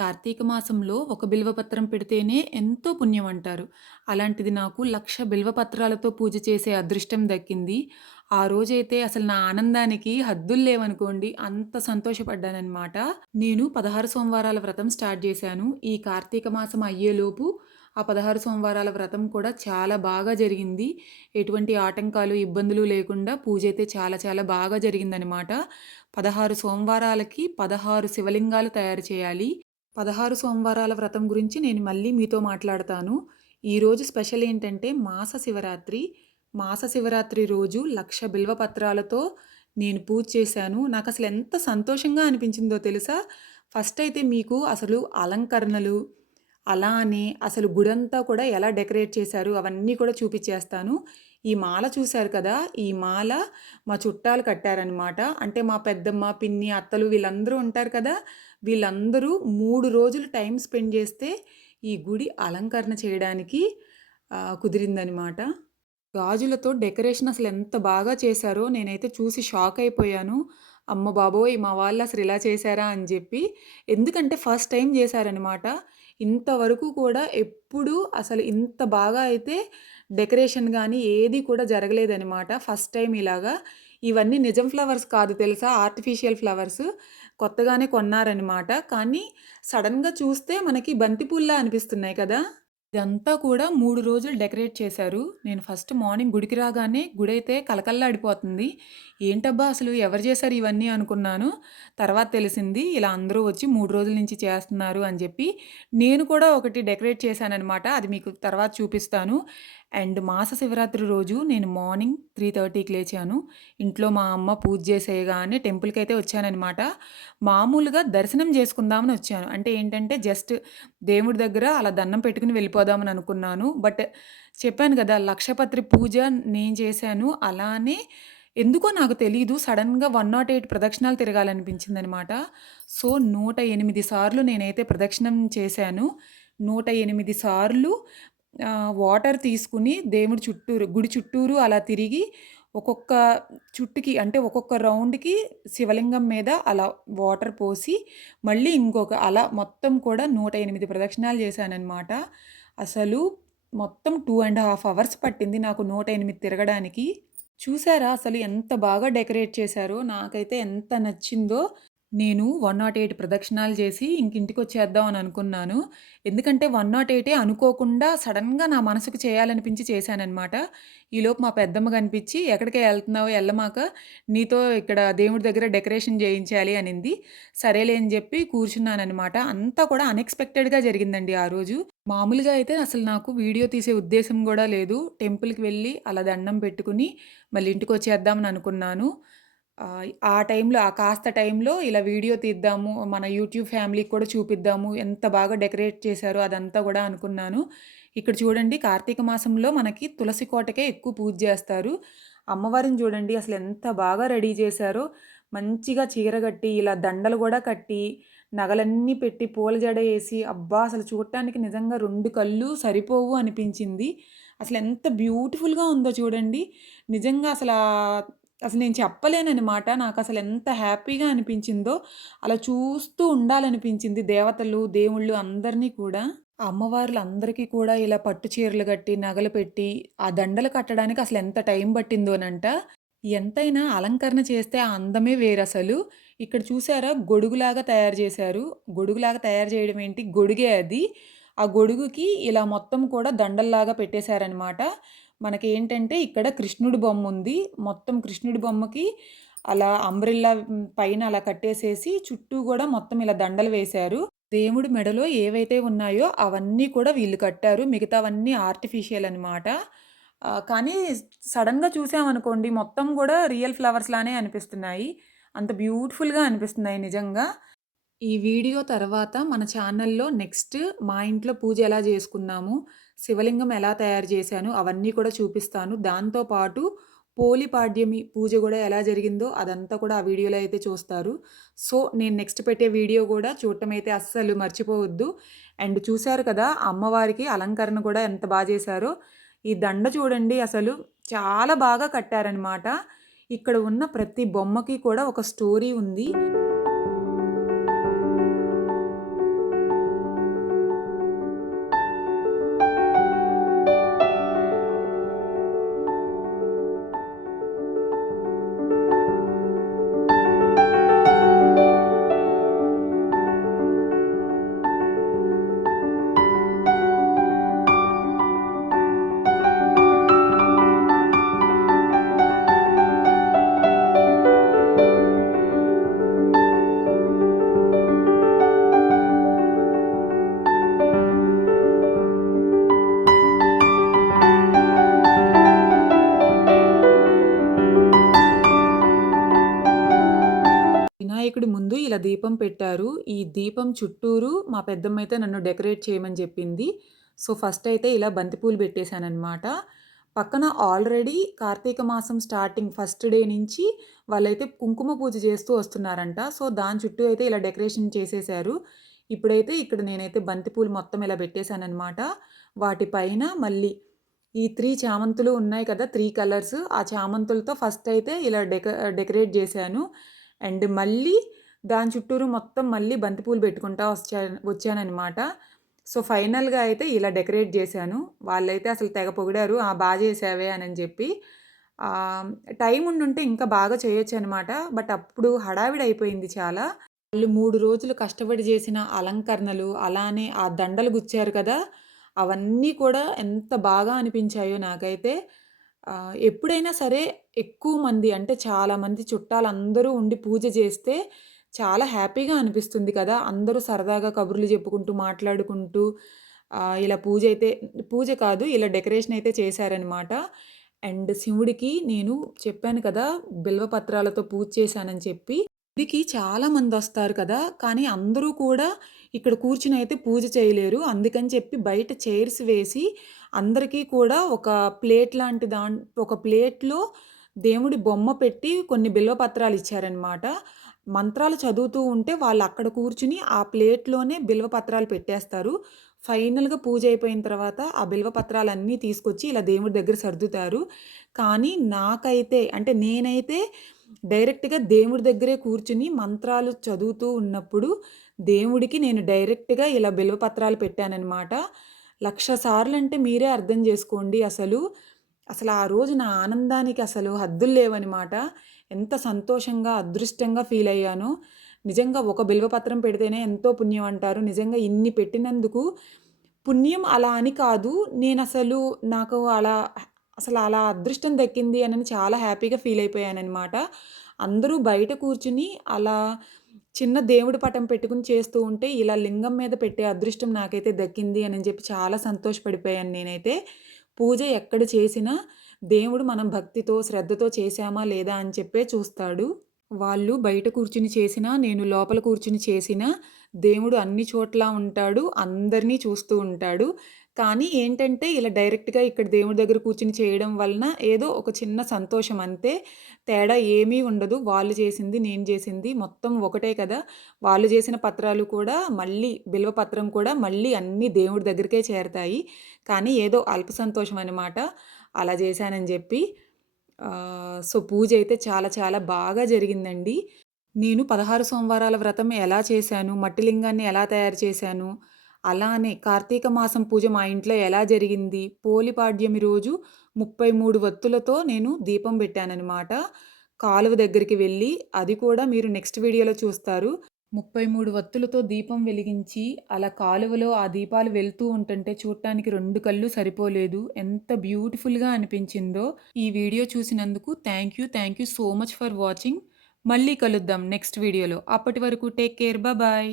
కార్తీక మాసంలో ఒక బిల్వపత్రం పెడితేనే ఎంతో పుణ్యం అంటారు. అలాంటిది నాకు లక్ష బిల్వపత్రాలతో పూజ చేసే అదృష్టం దక్కింది. ఆ రోజైతే అసలు నా ఆనందానికి హద్దులు లేవనుకోండి. అంత సంతోషపడ్డానన్నమాట నేను 16 సోమవారాల వ్రతం స్టార్ట్ చేశాను. ఈ కార్తీక మాసం అయ్యేలోపు ఆ 16 సోమవారాల వ్రతం కూడా చాలా బాగా జరిగింది. ఎటువంటి ఆటంకాలు, ఇబ్బందులు లేకుండా పూజ అయితే చాలా చాలా బాగా జరిగిందనమాట. 16 సోమవారాలకి 16 శివలింగాలు తయారు చేయాలి. 16 సోమవారాల వ్రతం గురించి నేను మళ్ళీ మీతో మాట్లాడతాను. ఈరోజు స్పెషల్ ఏంటంటే మాస శివరాత్రి. మాస శివరాత్రి రోజు లక్ష బిల్వ పత్రాలతో నేను పూజ చేశాను. నాకు అసలు ఎంత సంతోషంగా అనిపించిందో తెలుసా? ఫస్ట్ అయితే మీకు అసలు అలంకరణలు, అలానే అసలు గుడంతా కూడా ఎలా డెకరేట్ చేశారు అవన్నీ కూడా చూపిచ్చేస్తాను. ఈ మాల చూశారు కదా! ఈ మాల మా చుట్టాలు కట్టారనమాట. అంటే మా పెద్దమ్మ, పిన్ని, అత్తలు వీళ్ళందరూ ఉంటారు కదా! వీళ్ళందరూ మూడు రోజులు టైం స్పెండ్ చేస్తే ఈ గుడి అలంకరణ చేయడానికి కుదిరిందనమాట. గాజులతో డెకరేషన్ అసలు ఎంత బాగా చేశారో నేనైతే చూసి షాక్ అయిపోయాను. అమ్మ బాబోయ్! మా వాళ్ళు అసలు ఇలా చేశారా అని చెప్పి. ఎందుకంటే ఫస్ట్ టైం చేశారనమాట. ఇంతవరకు కూడా ఎప్పుడు అసలు ఇంత బాగా అయితే డెకరేషన్ కానీ ఏది కూడా జరగలేదనమాట. ఫస్ట్ టైం ఇలాగా. ఇవన్నీ నిజం ఫ్లవర్స్ కాదు తెలుసా? Artificial flowers. కొత్తగానే కొన్నారనమాట. కానీ సడన్గా చూస్తే మనకి బంతిపూల్లా అనిపిస్తున్నాయి కదా! ఇదంతా కూడా మూడు రోజులు డెకరేట్ చేశారు. నేను ఫస్ట్ మార్నింగ్ గుడికి రాగానే గుడైతే కళకళలాడిపోతుంది. ఏంటబ్బా! అసలు ఎవరు చేశారు ఇవన్నీ అనుకున్నాను. తర్వాత తెలిసింది ఇలా అందరూ వచ్చి మూడు రోజుల నుంచి చేస్తున్నారు అని చెప్పి. నేను కూడా ఒకటి డెకరేట్ చేశానమాట అది మీకు తర్వాత చూపిస్తాను. అండ్ మాస శివరాత్రి రోజు నేను మార్నింగ్ 3:30కి లేచాను. ఇంట్లో మా అమ్మ పూజ చేసేయగానే అయితే వచ్చాననమాట. మామూలుగా దర్శనం చేసుకుందామని వచ్చాను. అంటే ఏంటంటే జస్ట్ దేవుడి దగ్గర అలా దండం పెట్టుకుని వెళ్ళిపోదామని అనుకున్నాను. బట్ చెప్పాను కదా! లక్షపత్రి పూజ నేను చేశాను. అలానే ఎందుకో నాకు తెలియదు సడన్గా వన్ నాట్ ఎయిట్ ప్రదక్షిణాలు తిరగాలనిపించిందనమాట. సో, 108 సార్లు నేనైతే ప్రదక్షిణం చేశాను. 108 సార్లు వాటర్ తీసుకొని దేవుడి చుట్టూరు గుడి చుట్టూరు అలా తిరిగి ఒక్కొక్క చుట్టుకి అంటే ఒక్కొక్క రౌండ్‌కి శివలింగం మీద అలా వాటర్ పోసి మళ్ళీ ఇంకొక అలా మొత్తం కూడా 108 ప్రదక్షిణాలు చేశానన్నమాట అసలు మొత్తం టూ అండ్ హాఫ్ అవర్స్ పట్టింది నాకు 108 తిరగడానికి. చూసారా అసలు ఎంత బాగా డెకరేట్ చేశారో! నాకైతే ఎంత నచ్చిందో. నేను 108 ప్రదక్షిణాలు చేసి ఇంక ఇంటికొచ్చేద్దాం అని అనుకున్నాను. ఎందుకంటే 108 అనుకోకుండా సడన్గా నా మనసుకు చేయాలనిపించి చేశాననమాట. ఈలోపు మా పెద్దమ్మ కనిపించి "ఎక్కడికే వెళ్తున్నావు వెళ్ళమాక నీతో ఇక్కడ దేవుడి దగ్గర డెకరేషన్ చేయించాలి" అనింది. సరేలే అని చెప్పి కూర్చున్నానమాట అంతా కూడా అన్‌ఎక్స్‌పెక్టెడ్‌గా జరిగిందండి ఆ రోజు. మామూలుగా అయితే అసలు నాకు వీడియో తీసే ఉద్దేశం కూడా లేదు. టెంపుల్‌కి వెళ్ళి అలా దండం పెట్టుకుని మళ్ళీ ఇంటికి వచ్చేద్దామని అనుకున్నాను. ఆ టైంలో ఆ కాస్త టైంలో ఇలా వీడియో తీద్దాము. మన యూట్యూబ్ ఫ్యామిలీకి కూడా చూపిద్దాము. ఎంత బాగా డెకరేట్ చేశారో అదంతా కూడా అనుకున్నాను. ఇక్కడ చూడండి కార్తీక మాసంలో మనకి తులసి కోటకే ఎక్కువ పూజ చేస్తారు. అమ్మవారిని చూడండి అసలు ఎంత బాగా రెడీ చేశారో. మంచిగా చీర కట్టి, ఇలా దండలు కూడా కట్టి, నగలన్నీ పెట్టి, పూల జడ వేసి అబ్బా! అసలు చూడటానికి నిజంగా రెండు కళ్ళు సరిపోవు అనిపించింది. అసలు ఎంత బ్యూటిఫుల్‌గా ఉందో చూడండి. నిజంగా అసలా అసలు నేను చెప్పలేననమాట. అసలు ఎంత హ్యాపీగా అనిపించిందో. అలా చూస్తూ ఉండాలనిపించింది దేవతలు, దేవుళ్ళు అందరిని కూడా. అమ్మవార్లు అందరికీ కూడా ఇలా పట్టు చీరలు కట్టి, నగలు పెట్టి, ఆ దండలు కట్టడానికి అసలు ఎంత టైం పట్టిందోనంట. ఎంతైనా అలంకరణ చేస్తే ఆ అందమే వేరు అసలు ఇక్కడ చూసారా గొడుగులాగా తయారు చేశారు. గొడుగులాగా తయారు చేయడం ఏంటి గొడుగే అది. ఆ గొడుగుకి ఇలా మొత్తం కూడా దండల్లాగా పెట్టేశారనమాట. మనకి ఏంటంటే ఇక్కడ కృష్ణుడి బొమ్ముంది. మొత్తం కృష్ణుడి బొమ్మకి అలా అంబ్రెల్లా పైన అలా కట్టేసేసి చుట్టూ కూడా మొత్తం ఇలా దండలు వేశారు. దేవుడి మెడలో ఏవైతే ఉన్నాయో అవన్నీ కూడా వీళ్ళు కట్టారు. మిగతావన్నీ ఆర్టిఫిషియల్ అనమాట. కానీ సడన్గా చూసామనుకోండి మొత్తం కూడా రియల్ ఫ్లవర్స్ లానే అనిపిస్తున్నాయి. అంత బ్యూటిఫుల్‌గా అనిపిస్తున్నాయి నిజంగా. ఈ వీడియో తర్వాత మన ఛానల్‌లో నెక్స్ట్ మా ఇంట్లో పూజ ఎలా చేసుకున్నాము, శివలింగం ఎలా తయారు చేశాను అవన్నీ కూడా చూపిస్తాను. దాంతో పాటు పోలిపాడ్యమి పూజ కూడా ఎలా జరిగిందో అదంతా కూడా ఆ వీడియోలో అయితే చూస్తారు. సో, నేను నెక్స్ట్ పెట్టే వీడియో కూడా చూడటం అయితే అస్సలు మర్చిపోవద్దు. అండ్ చూశారు కదా! అమ్మవారికి అలంకరణ కూడా ఎంత బాగా చేశారో. ఈ దండ చూడండి అసలు చాలా బాగా కట్టారనమాట. ఇక్కడ ఉన్న ప్రతి బొమ్మకి కూడా ఒక స్టోరీ ఉంది. ఇలా దీపం పెట్టారు. ఈ దీపం చుట్టూరు మా పెద్దమ్మ అయితే నన్ను డెకరేట్ చేయమని చెప్పింది. సో, ఫస్ట్ అయితే ఇలా బంతిపూలు పెట్టేశానమాట పక్కన ఆల్రెడీ కార్తీక మాసం స్టార్టింగ్ ఫస్ట్ డే నుంచి వాళ్ళైతే కుంకుమ పూజ చేస్తూ వస్తున్నారంట. సో, దాని చుట్టూ అయితే ఇలా డెకరేషన్ చేసేసారు. ఇప్పుడైతే ఇక్కడ నేనైతే బంతిపూలు మొత్తం ఇలా పెట్టేశానమాట వాటిపైన మళ్ళీ ఈ త్రీ చామంతులు ఉన్నాయి కదా! త్రీ కలర్స్ ఆ చామంతులతో ఫస్ట్ అయితే ఇలా డెక డెకరేట్ చేశాను. అండ్ మళ్ళీ దాని చుట్టూరు మొత్తం మళ్ళీ బంతిపూలు పెట్టుకుంటా వచ్చా వచ్చాననమాట. సో, ఫైనల్‌గా అయితే ఇలా డెకరేట్ చేశాను. వాళ్ళైతే అసలు తెగ పొగిడారు. "ఆ! బాగా చేశావే" అని చెప్పి. టైం ఉండుంటే ఇంకా బాగా చేయొచ్చనమాట. బట్ అప్పుడు హడావిడి అయిపోయింది చాలా. వాళ్ళు మూడు రోజులు కష్టపడి చేసిన అలంకరణలు, అలానే ఆ దండలు గుచ్చారు కదా! అవన్నీ కూడా ఎంత బాగా అనిపించాయో నాకైతే. ఎప్పుడైనా సరే ఎక్కువ మంది అంటే చాలామంది చుట్టాలందరూ ఉండి పూజ చేస్తే చాలా హ్యాపీగా అనిపిస్తుంది కదా! అందరూ సరదాగా కబుర్లు చెప్పుకుంటూ, మాట్లాడుకుంటూ ఇలా పూజ అయితే పూజ కాదు ఇలా డెకరేషన్ అయితే చేశారనమాట. అండ్ శివుడికి నేను చెప్పాను కదా! బిల్వ పత్రాలతో పూజ చేశానని చెప్పి. గుడికి చాలామందొస్తారు కదా! కానీ అందరూ కూడా ఇక్కడ కూర్చుని అయితే పూజ చేయలేరు. అందుకని చెప్పి బయట చైర్స్ వేసి అందరికీ కూడా ఒక ప్లేట్ లాంటి దా ఒక ప్లేట్‌లో దేవుడి బొమ్మ పెట్టి కొన్ని బిల్వపత్రాలు ఇచ్చారనమాట. మంత్రాలు చదువుతూ ఉంటే వాళ్ళు అక్కడ కూర్చుని ఆ ప్లేట్‌లోనే బిల్వపత్రాలు పెట్టేస్తారు. ఫైనల్‌గా పూజ అయిపోయిన తర్వాత ఆ బిల్వపత్రాలన్నీ తీసుకొచ్చి ఇలా దేవుడి దగ్గర సర్దుతారు. కానీ నాకైతే అంటే నేనైతే డైరెక్ట్‌గా దేవుడి దగ్గరే కూర్చుని మంత్రాలు చదువుతూ ఉన్నప్పుడు దేవుడికి నేను డైరెక్ట్‌గా ఇలా బిల్వపత్రాలు పత్రాలు లక్ష లక్ష సార్లంటే మీరే అర్థం చేసుకోండి అసలు. అసలు ఆ రోజు నా ఆనందానికి అసలు హద్దులు లేవనమాట. ఎంత సంతోషంగా, అదృష్టంగా ఫీల్ అయ్యాను నిజంగా ఒక బిల్వ పత్రం పెడితేనే ఎంతో పుణ్యం అంటారు. నిజంగా ఇన్ని పెట్టినందుకు పుణ్యం అలా అని కాదు. నేను అసలు నాకు అలా అసలు అలా అదృష్టం దక్కింది అని చాలా హ్యాపీగా ఫీల్ అయిపోయాననమాట. అందరూ బయట కూర్చుని అలా చిన్న దేవుడి పటం పెట్టుకుని చేస్తూ ఉంటే ఇలా లింగం మీద పెట్టే అదృష్టం నాకైతే దక్కింది అని చెప్పి చాలా సంతోషపడిపోయాను నేనైతే. పూజ ఎక్కడ చేసినా దేవుడు మనం భక్తితో, శ్రద్ధతో చేశామా లేదా అని చెప్పే చూస్తాడు. వాళ్ళు బయట కూర్చుని చేసినా, నేను లోపల కూర్చుని చేసినా దేవుడు అన్ని చోట్ల ఉంటాడు. అందరినీ చూస్తూ ఉంటాడు. కానీ ఏంటంటే ఇలా డైరెక్ట్‌గా ఇక్కడ దేవుడి దగ్గర కూర్చొని చేయడం వలన ఏదో ఒక చిన్న సంతోషం అంతే. తేడా ఏమీ ఉండదు. వాళ్ళు చేసింది, నేను చేసింది మొత్తం ఒకటే కదా! వాళ్ళు చేసిన పత్రాలు కూడా మళ్ళీ బిల్వ పత్రం కూడా మళ్ళీ అన్నీ దేవుడి దగ్గరికే చేరతాయి. కానీ ఏదో అల్ప సంతోషం అనమాట. అలా చేశానని చెప్పి. సో, పూజ అయితే చాలా చాలా బాగా జరిగిందండి. నేను 16 సోమవారాల వ్రతం ఎలా చేశాను, మట్టి లింగాన్ని ఎలా తయారు చేశాను, అలానే కార్తీక మాసం పూజ మా ఇంట్లో ఎలా జరిగింది, పోలిపాడ్యమి రోజు 33 వత్తులతో నేను దీపం పెట్టానన్నమాట కాలువ దగ్గరికి వెళ్ళి అది కూడా మీరు నెక్స్ట్ వీడియోలో చూస్తారు. 33 వత్తులతో దీపం వెలిగించి అలా కాలువలో ఆ దీపాలు వెళ్తూ ఉంటుంటే చూడటానికి రెండు కళ్ళు సరిపోలేదు. ఎంత బ్యూటిఫుల్‌గా అనిపించిందో. ఈ వీడియో చూసినందుకు thank you. Thank you so much for watching. మళ్ళీ కలుద్దాం నెక్స్ట్ వీడియోలో. అప్పటి వరకు టేక్ కేర్. బాయ్.